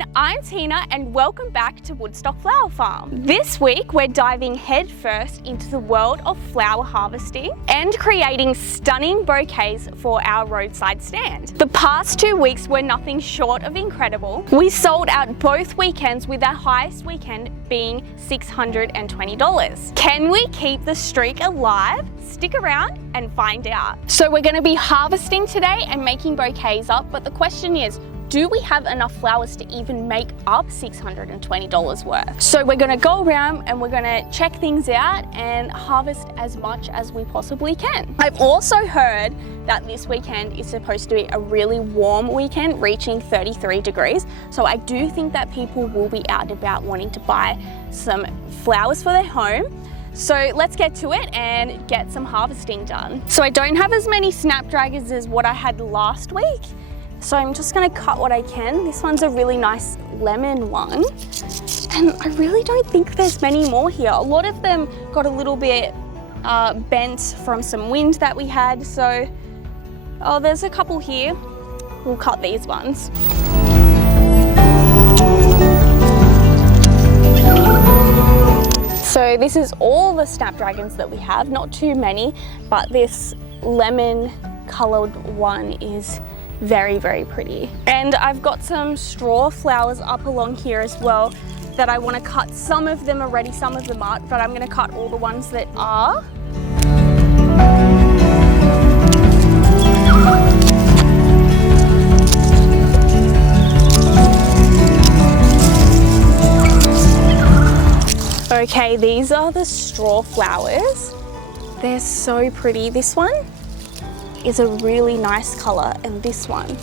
everyone, I'm Tina and welcome back to Woodstock Flower Farm. This week we're diving headfirst into the world of flower harvesting and creating stunning bouquets for our roadside stand. The past 2 weeks were nothing short of incredible. We sold out both weekends with our highest weekend being $620. Can we keep the streak alive? Stick around and find out. So we're going to be harvesting today and making bouquets up, but the question is, do we have enough flowers to even make up $620 worth? So we're gonna go around and we're gonna check things out and harvest as much as we possibly can. I've also heard that this weekend is supposed to be a really warm weekend, reaching 33 degrees. So I do think that people will be out and about wanting to buy some flowers for their home. So let's get to it and get some harvesting done. So I don't have as many snapdragons as what I had last week. So I'm just gonna cut what I can. This one's a really nice lemon one. And I really don't think there's many more here. A lot of them got a little bit bent from some wind that we had. So, oh, there's a couple here. We'll cut these ones. So this is all the snapdragons that we have, not too many, but this lemon colored one is very, very pretty. And I've got some straw flowers up along here as well that I want to cut. Some of them are ready, some of them aren't, but I'm going to cut all the ones that are. Okay, these are the straw flowers. They're so pretty. This one is a really nice color, and this one,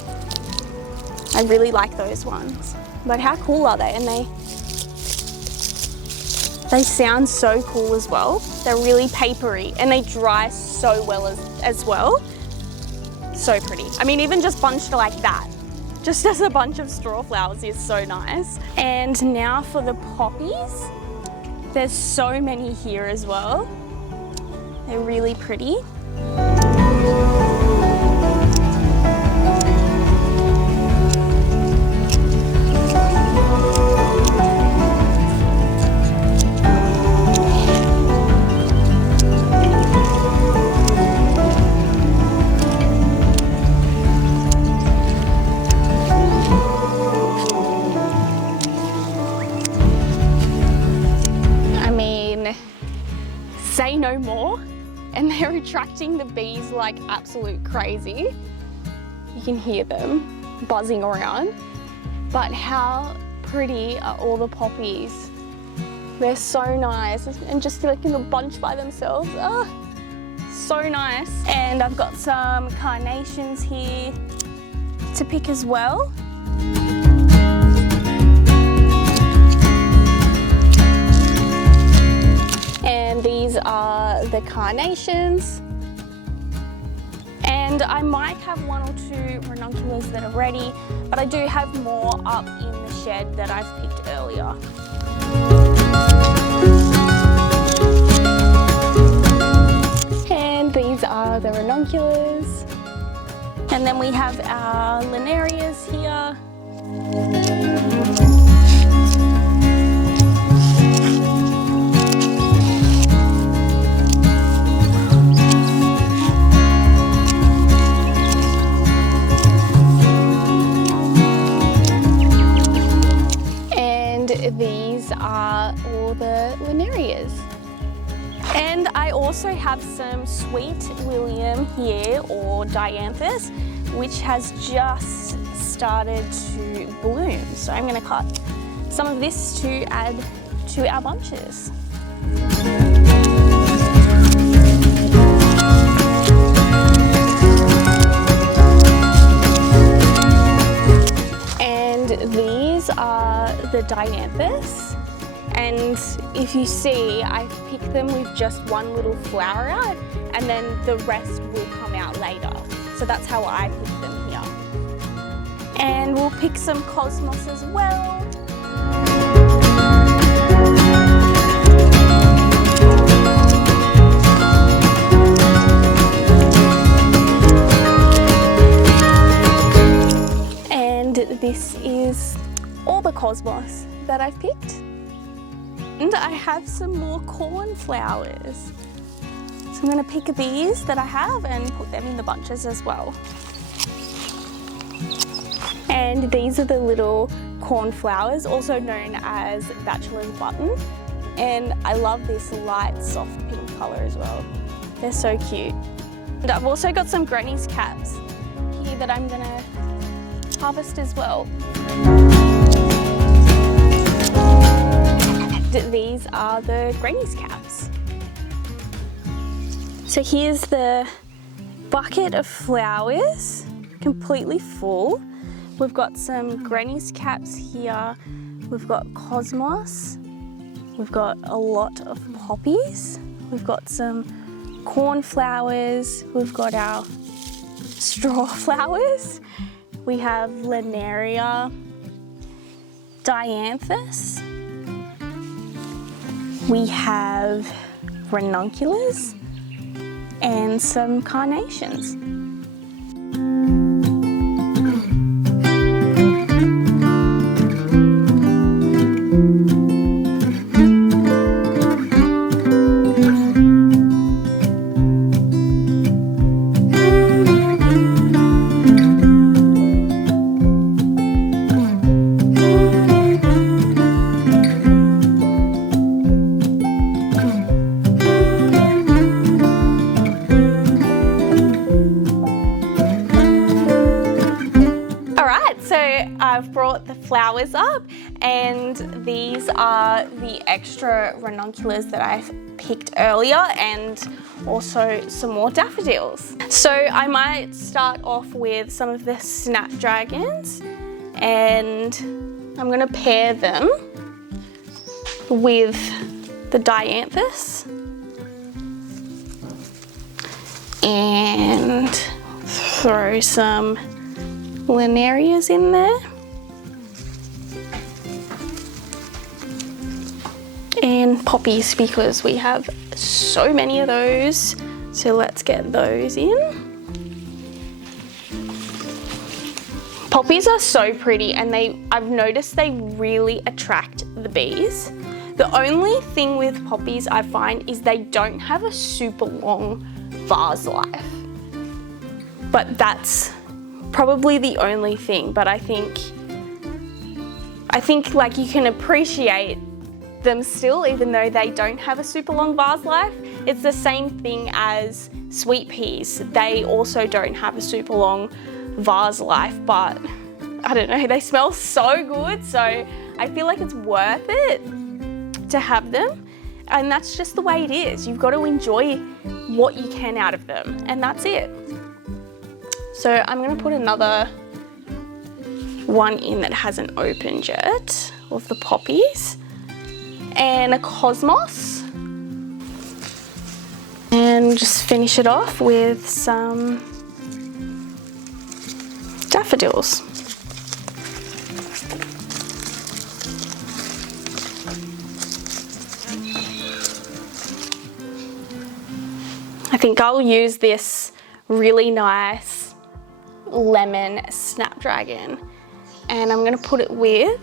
I really like those ones. But how cool are they? And they sound so cool as well. They're really papery and they dry so well as well. So pretty. I mean, even just bunched like that, just as a bunch of straw flowers is so nice. And now for the poppies. There's so many here as well. They're really pretty. Say no more, and they're attracting the bees like absolute crazy. You can hear them buzzing around. But how pretty are all the poppies? They're so nice, and just like in a bunch by themselves. Oh, so nice. And I've got some carnations here to pick as well. And these are the carnations. And I might have 1 or 2 ranunculus that are ready, but I do have more up in the shed that I've picked earlier. And these are the ranunculus. And then we have our linarias here. These are all the linarias. And I also have some sweet William here, or dianthus, which has just started to bloom. So I'm going to cut some of this to add to our bunches. And these are the dianthus, and if you see, I've picked them with just one little flower out, and then the rest will come out later. So that's how I pick them here. And we'll pick some cosmos as well. This is all the cosmos that I've picked. And I have some more cornflowers. So I'm going to pick these that I have and put them in the bunches as well. And these are the little cornflowers, also known as bachelor's button. And I love this light, soft pink colour as well. They're so cute. And I've also got some granny's caps here that I'm gonna harvest as well. These are the granny's caps. So here's the bucket of flowers, completely full. We've got some granny's caps here. We've got cosmos. We've got a lot of poppies. We've got some cornflowers. We've got our straw flowers. We have Linaria, Dianthus. We have ranunculus and some carnations. I've brought the flowers up, and these are the extra ranunculus that I've picked earlier, and also some more daffodils. So I might start off with some of the snapdragons, and I'm going to pair them with the dianthus and throw some linarias in there. And poppies, because we have so many of those. So let's get those in. Poppies are so pretty, and I've noticed they really attract the bees. The only thing with poppies I find is they don't have a super long vase life. But that's probably the only thing. But I think like you can appreciate them still, even though they don't have a super long vase life. It's the same thing as sweet peas. They also don't have a super long vase life, but I don't know, they smell so good, so I feel like it's worth it to have them. And that's just the way it is. You've got to enjoy what you can out of them, and that's it. So I'm going to put another one in that hasn't opened yet of the poppies, and a cosmos, and just finish it off with some daffodils. I think I'll use this really nice lemon snapdragon, and I'm gonna put it with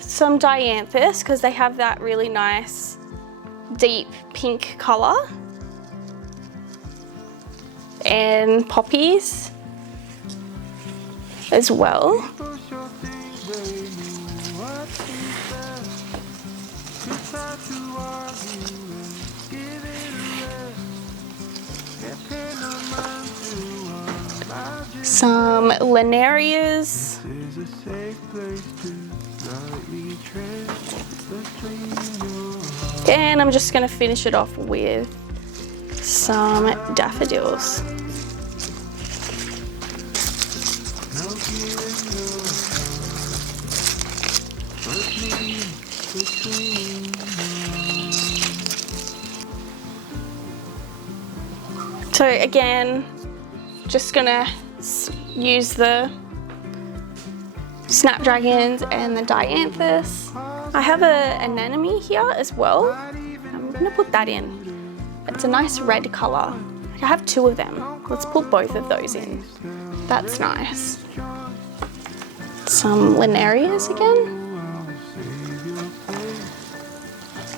some dianthus, because they have that really nice deep pink color, and poppies as well. Some linarias. And I'm just going to finish it off with some daffodils. So again, just going to use the snapdragons and the dianthus. I have an anemone here as well. I'm going to put that in. It's a nice red colour. I have two of them. Let's put both of those in. That's nice. some linarias again.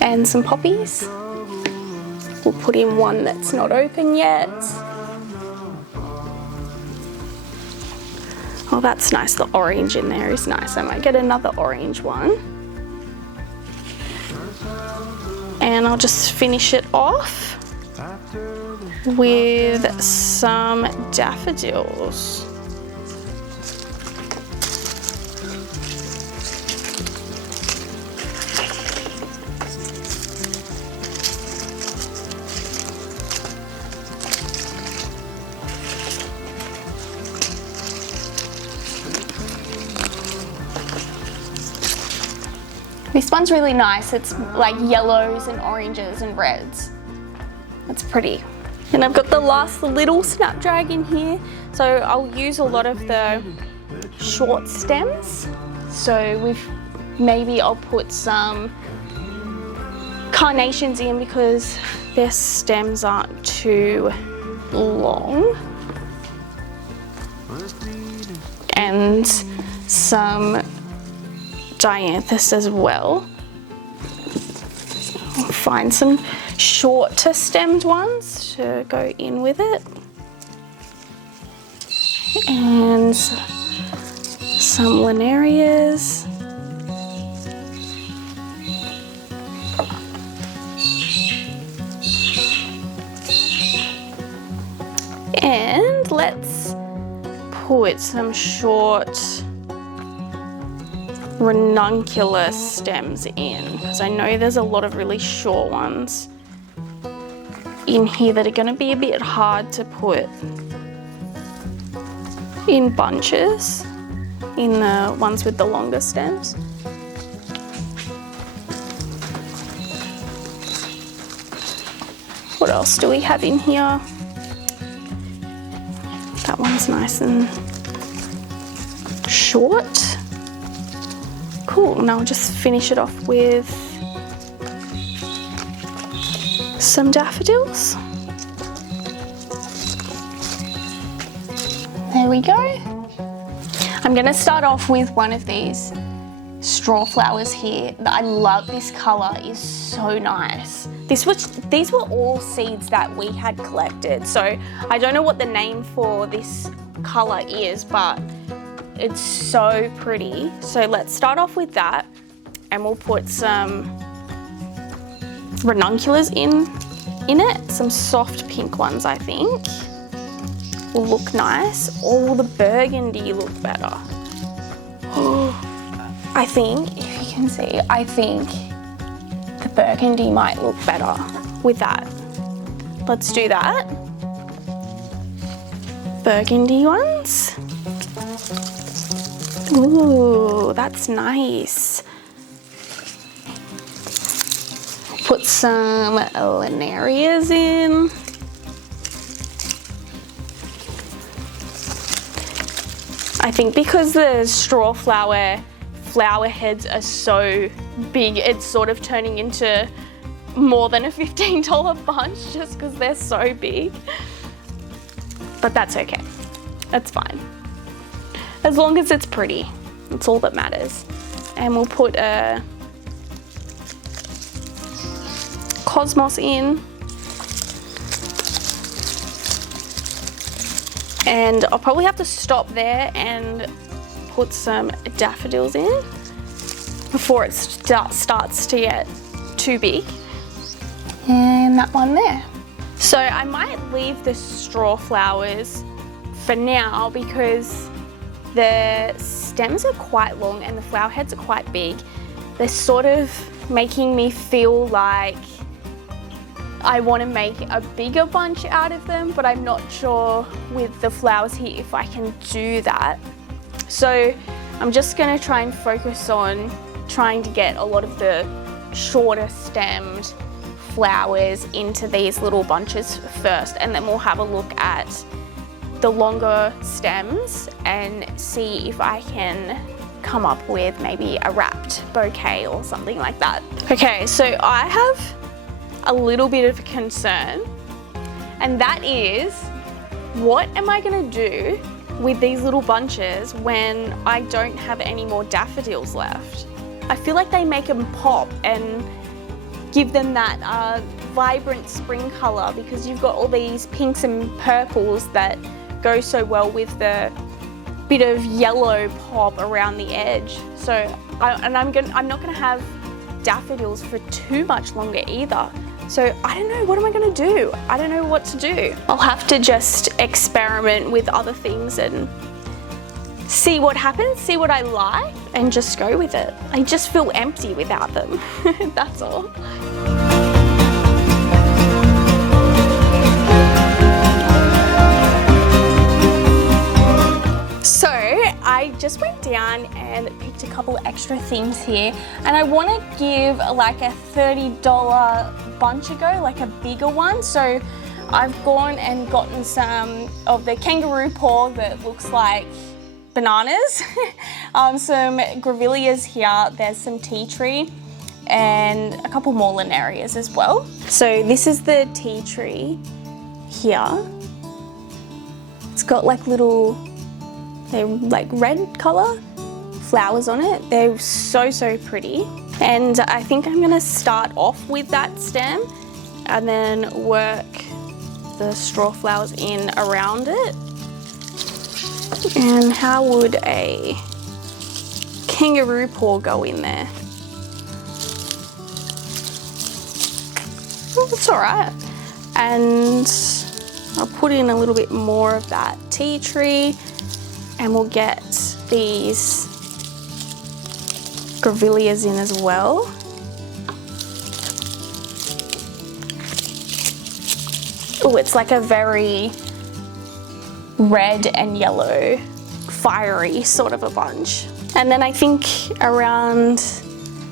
And some poppies. We'll put in one that's not open yet. Oh, that's nice. The orange in there is nice. I might get another orange one. And I'll just finish it off with some daffodils. This one's really nice. It's like yellows and oranges and reds. It's pretty. And I've got the last little snapdragon here. So I'll use a lot of the short stems. So maybe I'll put some carnations in because their stems aren't too long. And some dianthus as well. I'll find some shorter stemmed ones to go in with it. And some linarias. And let's put some short ranunculus stems in, because I know there's a lot of really short ones in here that are going to be a bit hard to put in bunches, in the ones with the longer stems. What else do we have in here? That one's nice and short. Cool, now I'll just finish it off with some daffodils. There we go. I'm gonna start off with one of these straw flowers here. I love this color, is so nice. These were all seeds that we had collected, so I don't know what the name for this color is, but it's so pretty. So let's start off with that, and we'll put some ranunculus in it, some soft pink ones I think will look nice. Oh, the burgundy look better. Oh, I think, if you can see, I think the burgundy might look better with that. Let's do that. Burgundy ones. Ooh, that's nice. Put some linarias in. I think because the straw flower heads are so big, it's sort of turning into more than a $15 bunch just because they're so big. But that's okay. That's fine. As long as it's pretty, that's all that matters. And we'll put a cosmos in. And I'll probably have to stop there and put some daffodils in before it starts to get too big. And that one there. So I might leave the straw flowers for now because the stems are quite long and the flower heads are quite big. They're sort of making me feel like I want to make a bigger bunch out of them, but I'm not sure with the flowers here if I can do that. So I'm just going to try and focus on trying to get a lot of the shorter stemmed flowers into these little bunches first, and then we'll have a look at the longer stems and see if I can come up with maybe a wrapped bouquet or something like that. Okay, so I have a little bit of a concern, and that is, what am I gonna do with these little bunches when I don't have any more daffodils left. I feel like they make them pop and give them that vibrant spring colour, because you've got all these pinks and purples that go so well with the bit of yellow pop around the edge. So, I'm not gonna have daffodils for too much longer either. So I don't know, what am I gonna do? I don't know what to do. I'll have to just experiment with other things and see what happens, see what I like, and just go with it. I just feel empty without them, that's all. So I just went down and picked a couple extra things here, and I want to give like a $30 bunch ago, like a bigger one. So I've gone and gotten some of the kangaroo paw that looks like bananas, some grevilleas here, there's some tea tree, and a couple more linarias as well. So this is the tea tree here. It's got like little, they're like red colour flowers on it. They're so pretty. And I think I'm gonna start off with that stem and then work the straw flowers in around it. And how would a kangaroo paw go in there? Oh, that's all right. And I'll put in a little bit more of that tea tree, and we'll get these grevilleas in as well. Oh, it's like a very red and yellow, fiery sort of a bunch. And then I think around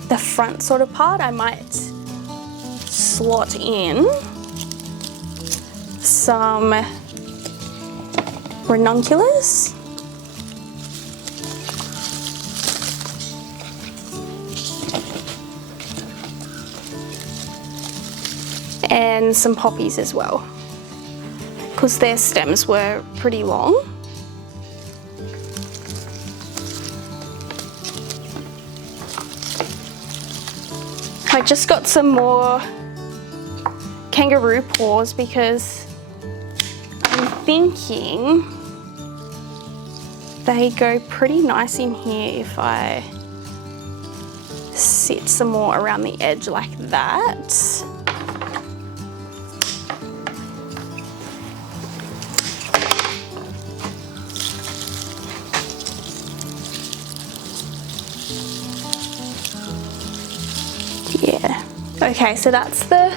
the front sort of part, I might slot in some ranunculus. And some poppies as well, because their stems were pretty long. I just got some more kangaroo paws because I'm thinking they go pretty nice in here if I sit some more around the edge like that. Yeah, okay, so that's the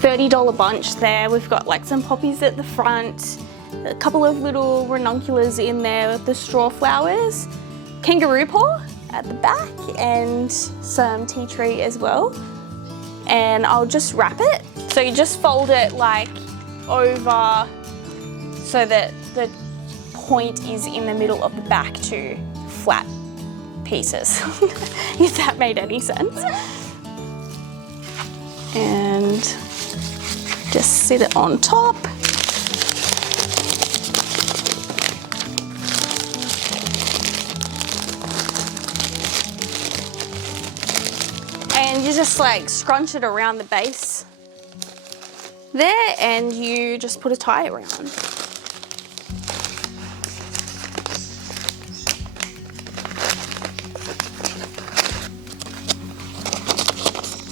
$30 bunch there. We've got like some poppies at the front, a couple of little ranunculus in there with the straw flowers, kangaroo paw at the back, and some tea tree as well. And I'll just wrap it. So you just fold it like over so that the point is in the middle of the back two flat pieces, if that made any sense. And just sit it on top. And you just like scrunch it around the base there, and you just put a tie around.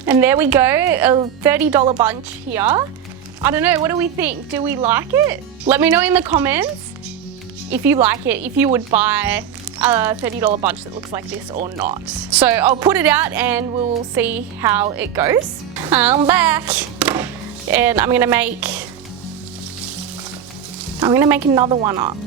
And there we go, a $30 bunch here. I don't know, what do we think? Do we like it? Let me know in the comments if you like it, if you would buy a $30 bunch that looks like this or not. So I'll put it out and we'll see how it goes. I'm back, and I'm gonna make another one up.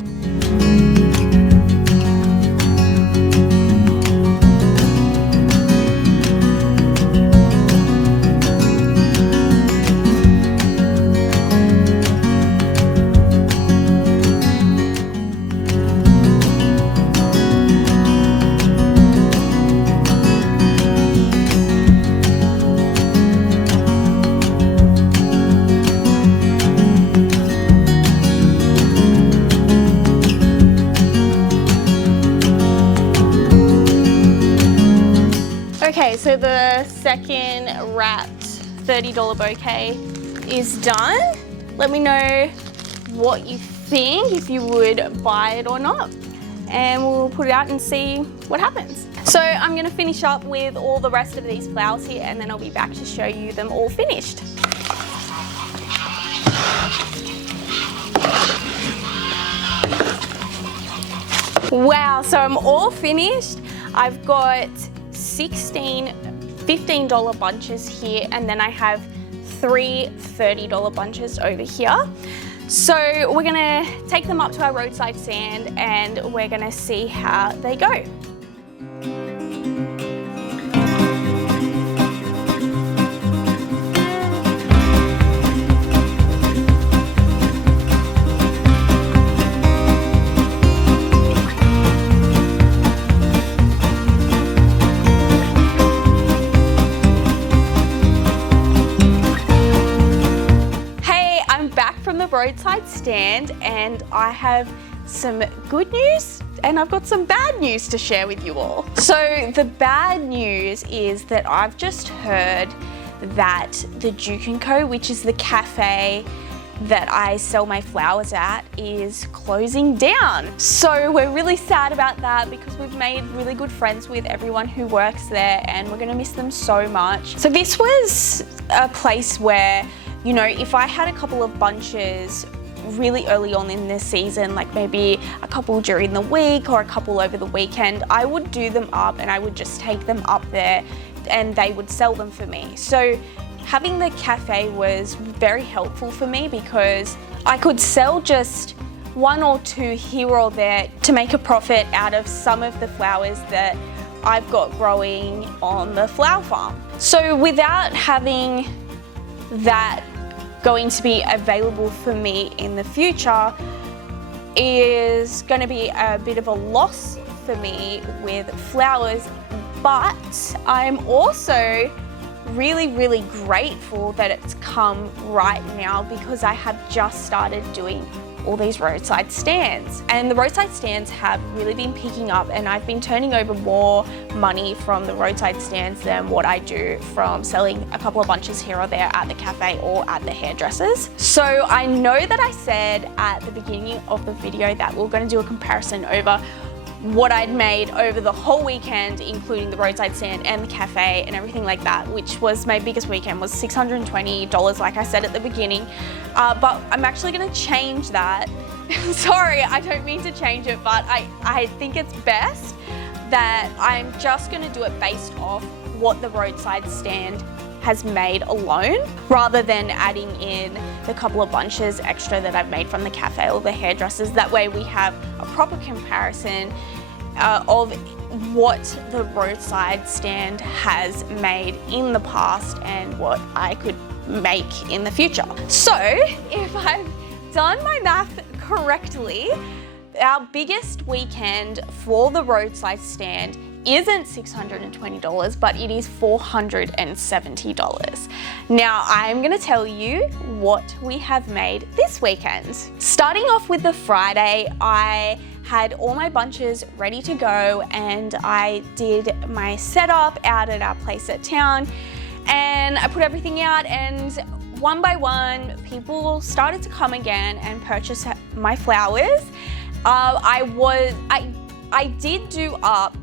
Okay, so the second wrapped $30 bouquet is done. Let me know what you think, if you would buy it or not. And we'll put it out and see what happens. So I'm gonna finish up with all the rest of these flowers here, and then I'll be back to show you them all finished. Wow, so I'm all finished. I've got 16 $15 bunches here, and then I have 3 $30 bunches over here. So we're gonna take them up to our roadside stand and we're gonna see how they go. Roadside stand, and I have some good news and I've got some bad news to share with you all. So the bad news is that I've just heard that the Duke & Co, which is the cafe that I sell my flowers at, is closing down. So we're really sad about that because we've made really good friends with everyone who works there and we're gonna miss them so much. So this was a place where, you know, if I had a couple of bunches really early on in the season, like maybe a couple during the week or a couple over the weekend, I would do them up and I would just take them up there and they would sell them for me. So having the cafe was very helpful for me because I could sell just 1 or 2 here or there to make a profit out of some of the flowers that I've got growing on the flower farm. So without having that going to be available for me in the future is going to be a bit of a loss for me with flowers, but I'm also really grateful that it's come right now because I have just started doing all these roadside stands, and the roadside stands have really been picking up, and I've been turning over more money from the roadside stands than what I do from selling a couple of bunches here or there at the cafe or at the hairdressers. So I know that I said at the beginning of the video that we're going to do a comparison over what I'd made over the whole weekend, including the roadside stand and the cafe and everything like that, which was my biggest weekend, was $620, like I said at the beginning. But I'm actually gonna change that. Sorry, I don't mean to change it, but I think it's best that I'm just gonna do it based off what the roadside stand has made alone, rather than adding in the couple of bunches extra that I've made from the cafe or the hairdressers. That way we have a proper comparison of what the roadside stand has made in the past and what I could make in the future. So if I've done my math correctly, our biggest weekend for the roadside stand isn't $620, but it is $470. Now I'm gonna tell you what we have made this weekend. Starting off with the Friday, I had all my bunches ready to go and I did my setup out at our place at town, and I put everything out, and one by one people started to come again and purchase my flowers. I did do up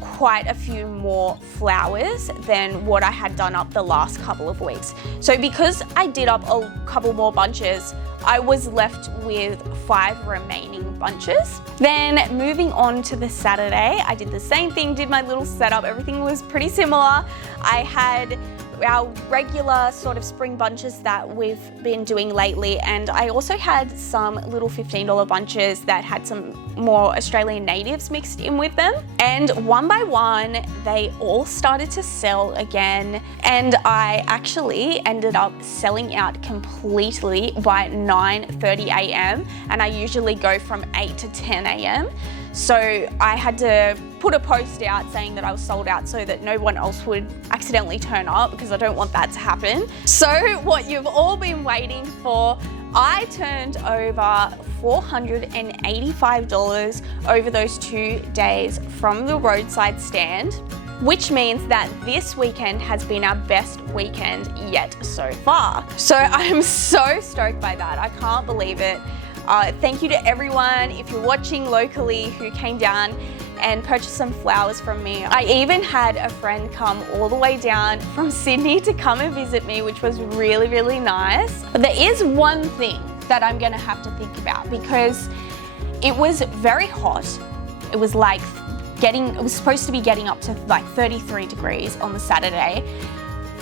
quite a few more flowers than what I had done up the last couple of weeks. So because I did up a couple more bunches, I was left with 5 remaining bunches. Then moving on to the Saturday, I did the same thing, did my little setup, everything was pretty similar. I had our regular sort of spring bunches that we've been doing lately, and I also had some little $15 bunches that had some more Australian natives mixed in with them. And one by one, they all started to sell again, and I actually ended up selling out completely by 9:30 a.m. and I usually go from 8 to 10 a.m. So I had to put a post out saying that I was sold out so that no one else would accidentally turn up, because I don't want that to happen. So what you've all been waiting for, I turned over $485 over those 2 days from the roadside stand. which means that this weekend has been our best weekend yet so far. So I'm so stoked by that. I can't believe it. Thank you to everyone, if you're watching locally, who came down and purchased some flowers from me. I even had a friend come all the way down from Sydney to come and visit me, which was really, really nice. But there is one thing that I'm gonna have to think about, because it was very hot. It was like it was supposed to be getting up to like 33 degrees on the Saturday.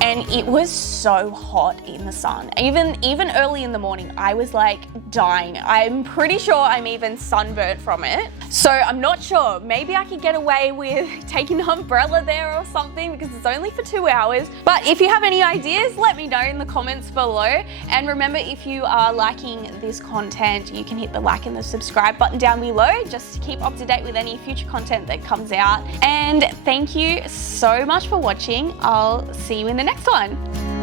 And it was so hot in the sun. Even early in the morning, I was like dying. I'm pretty sure I'm even sunburnt from it. So I'm not sure, maybe I could get away with taking an umbrella there or something, because it's only for 2 hours. But if you have any ideas, let me know in the comments below. And remember, if you are liking this content, you can hit the like and the subscribe button down below, just to keep up to date with any future content that comes out. And thank you so much for watching. I'll see you in the next one.